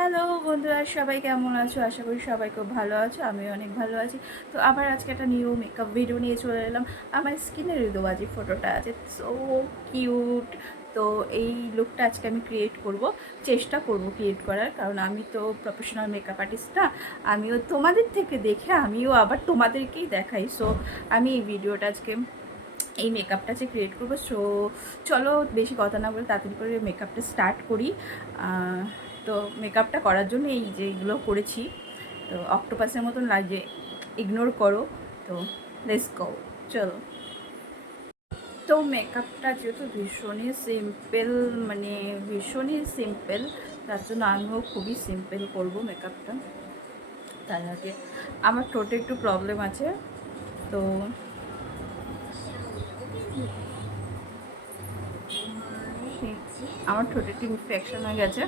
হ্যালো বন্ধুরা, সবাই কেমন আছো? আশা করি সবাই খুব ভালো আছো। আমিও অনেক ভালো আছি। তো আবার আজকে একটা নিউ মেকআপ ভিডিও নিয়ে চলে এলাম। আমার স্কিনের ঋতুবাজি ফটোটা আছে, সো কিউট। তো এই লুকটা আজকে আমি ক্রিয়েট করব, চেষ্টা করব ক্রিয়েট করার, কারণ আমি তো প্রফেশনাল মেকআপ আর্টিস্ট না। আমিও তোমাদের থেকে দেখে আমিও আবার তোমাদেরকেই দেখাই। সো আমি এই ভিডিওটা আজকে এই মেকআপটা যে ক্রিয়েট করবো। সো চলো বেশি কথা না বলে তাড়াতাড়ি করে মেকআপটা স্টার্ট করি। তো মেকআপটা করার জন্য এই যে এগুলো করেছি, তো অক্টোপাসের মতন লাগে, ইগনোর করো। তো লেটস গো, চলো। তো মেকআপটা যেহেতু ভীষণই সিম্পল, মানে ভীষণই সিম্পল, তার জন্য আমিও খুবই সিম্পল করব মেকআপটা। তার আগে আমার ঠোঁটে একটু প্রবলেম আছে, তো আমার ঠোঁটে একটু ইনফেকশন হয়ে গেছে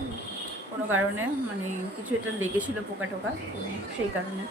কোনো কারণে, মানে কিছু এটা লেগেছিল পোকা টোকা, সেই কারণে।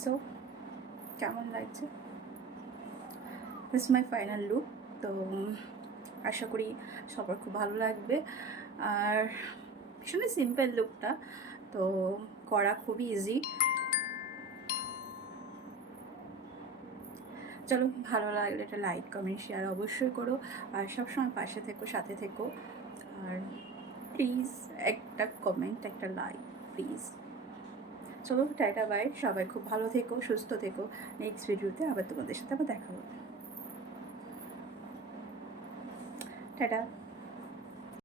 সো কেমন লাগছে, দিস মাই ফাইনাল লুক। তো আশা করি সবার খুব ভালো লাগবে। আর ভীষণই সিম্পল লুকটা, তো করা খুবই ইজি। চলো, ভালো লাগলে এটা লাইক কমেন্ট শেয়ার অবশ্যই করো, আর সবসময় পাশে থেকো, সাথে থেকো। আর প্লিজ একটা কমেন্ট, একটা লাইক প্লিজ। চলো, টাটা বাই, সবাই খুব ভালো থেকো, সুস্থ থেকো। নেক্সট ভিডিওতে আবার তোমাদের সাথে আবার দেখা হবে। টাটা।